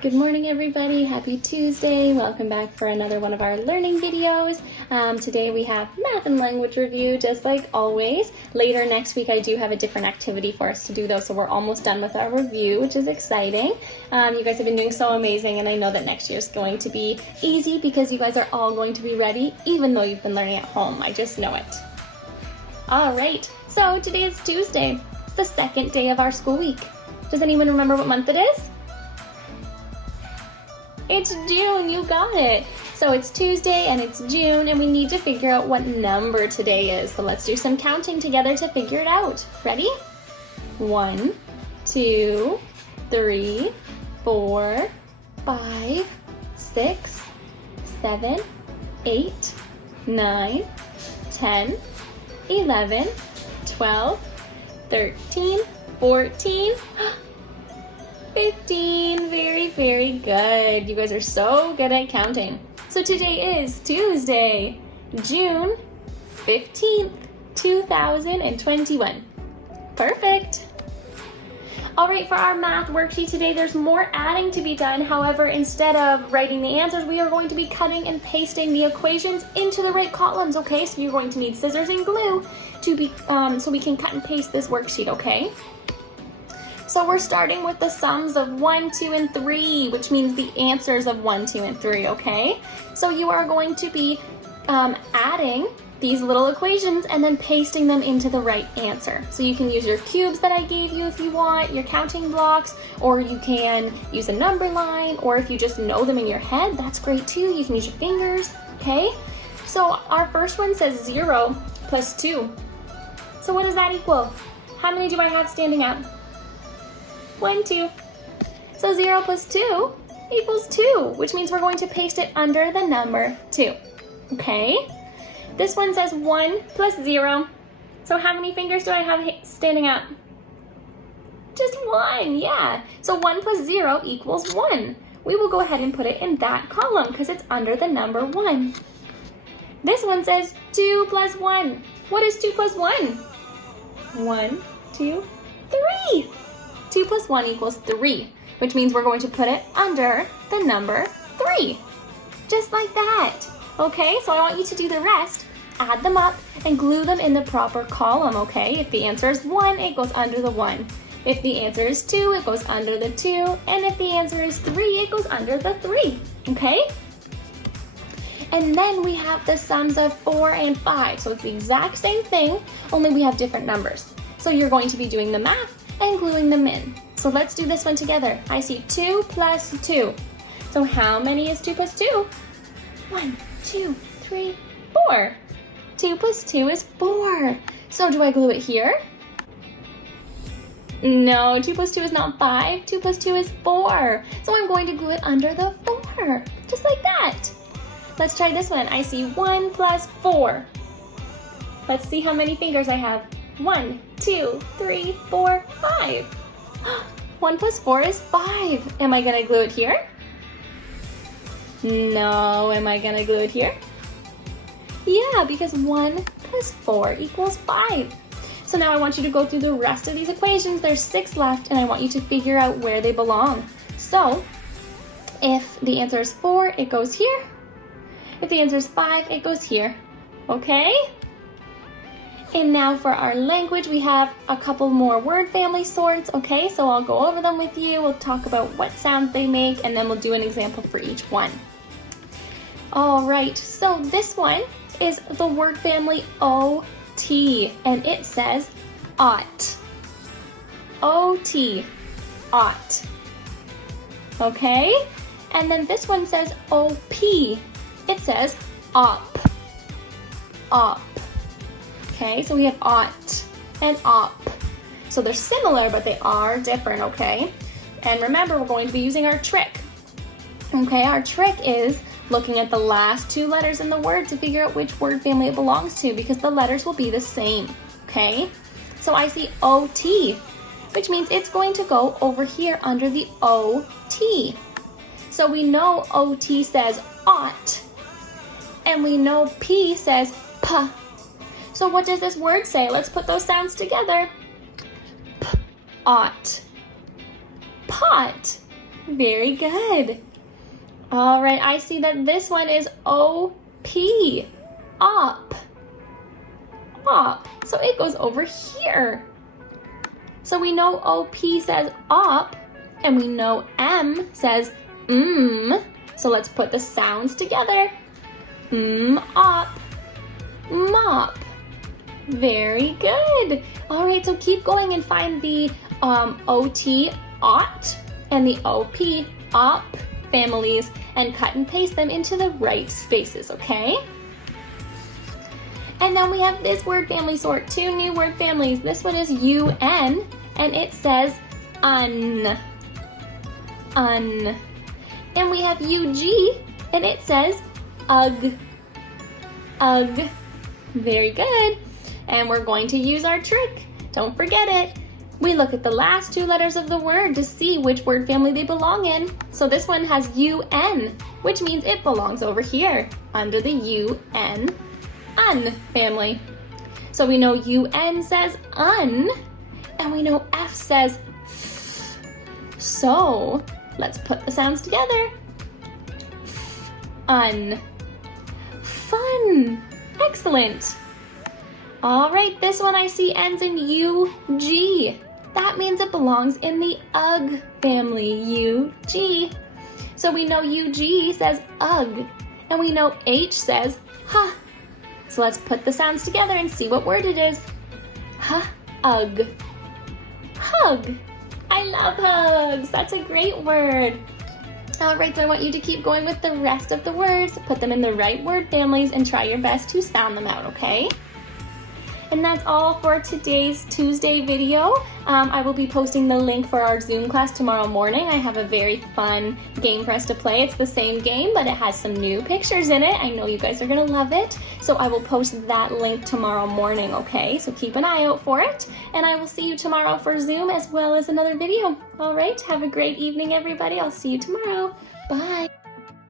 Good morning, everybody. Happy Tuesday. Welcome back for another one of our learning videos. Today we have math and language review, just like always. Later next week, I do have a different activity for us to do, though, so we're almost done with our review, which is exciting. You guys have been doing so amazing, and I know that next year is going to be easy because you guys are all going to be ready, even though you've been learning at home. I just know it. All right, so today is Tuesday. It's the second day of our school week. Does anyone remember what month it is? It's June, you got it. So it's Tuesday and it's June and we need to figure out what number today is. So let's do some counting together to figure it out. Ready? 1, 2, 3, 4, 5, 6, 7, 8, 9, 10, 11, 12, 13, 14, 15. Very good. You guys are so good at counting. So today is Tuesday, June 15th, 2021. Perfect. All right, for our math worksheet today, there's more adding to be done. However, instead of writing the answers, we are going to be cutting and pasting the equations into the right columns, okay? So you're going to need scissors and glue so we can cut and paste this worksheet, okay? So we're starting with the sums of 1, 2, and 3, which means the answers of 1, 2, and 3, okay? So you are going to be adding these little equations and then pasting them into the right answer. So you can use your cubes that I gave you if you want, your counting blocks, or you can use a number line, or if you just know them in your head, that's great too. You can use your fingers, okay? So our first one says 0 plus 2. So what does that equal? How many do I have standing out? 1, 2. So 0 plus 2 equals 2, which means we're going to paste it under the number 2. Okay? This one says 1 plus 0. So how many fingers do I have standing out? Just 1, yeah. So 1 plus 0 equals 1. We will go ahead and put it in that column because it's under the number 1. This one says 2 plus 1. What is 2 plus 1? 1, 2, 3. 2 plus 1 equals 3, which means we're going to put it under the number 3. Just like that. Okay, so I want you to do the rest. Add them up and glue them in the proper column, okay? If the answer is 1, it goes under the 1. If the answer is 2, it goes under the 2. And if the answer is 3, it goes under the 3, okay? And then we have the sums of 4 and 5. So it's the exact same thing, only we have different numbers. So you're going to be doing the math and gluing them in. So let's do this one together. I see 2 plus 2. So how many is 2 plus 2? 1, 2, 3, 4. 2 plus 2 is 4. So do I glue it here? No, 2 plus 2 is not 5. 2 plus 2 is 4. So I'm going to glue it under the 4, just like that. Let's try this one. I see 1 plus 4. Let's see how many fingers I have. 1, 2, 3, 4, 5. 1 plus 4 is 5. Am I gonna glue it here? No. Am I gonna glue it here? Yeah, because 1 plus 4 equals 5. So now I want you to go through the rest of these equations. There's 6 left, and I want you to figure out where they belong. So if the answer is 4, it goes here. If the answer is 5, it goes here. Okay? And now for our language, we have a couple more word family sorts, okay? So I'll go over them with you. We'll talk about what sound they make, and then we'll do an example for each one. All right, so this one is the word family OT, and it says ought. OT, ought. Okay? And then this one says OP. It says op. Op. Okay, so we have ought and op. So they're similar, but they are different, okay? And remember, we're going to be using our trick. Okay, our trick is looking at the last 2 letters in the word to figure out which word family it belongs to because the letters will be the same, okay? So I see OT, which means it's going to go over here under the OT. So we know OT says ought, and we know P says P. So what does this word say? Let's put those sounds together. P, ought. Pot. Very good. All right, I see that this one is O-P, op, op. So it goes over here. So we know O-P says op, and we know M says So let's put the sounds together. Op, mop. Very good. All right, so keep going and find the OT, ot, and the OP, op families and cut and paste them into the right spaces, okay? And then we have this word family sort, 2 new word families. This one is UN, and it says un, un. And we have UG, and it says ug, ug. Very good. And we're going to use our trick. Don't forget it. We look at the last 2 letters of the word to see which word family they belong in. So this one has UN, which means it belongs over here under the UN, un family. So we know UN says un, and we know F says f. So let's put the sounds together. F, un, fun. Excellent. All right, this one I see ends in UG. That means it belongs in the UG family, UG. So we know UG says UG, and we know H says huh. So let's put the sounds together and see what word it is. Huh, UG, hug. I love hugs. That's a great word. All right, so I want you to keep going with the rest of the words, put them in the right word families, and try your best to sound them out, okay? And that's all for today's Tuesday video. I will be posting the link for our Zoom class tomorrow morning. I have a very fun game for us to play. It's the same game, but it has some new pictures in it. I know you guys are gonna love it. So I will post that link tomorrow morning, okay? So keep an eye out for it. And I will see you tomorrow for Zoom as well as another video. All right, have a great evening, everybody. I'll see you tomorrow. Bye.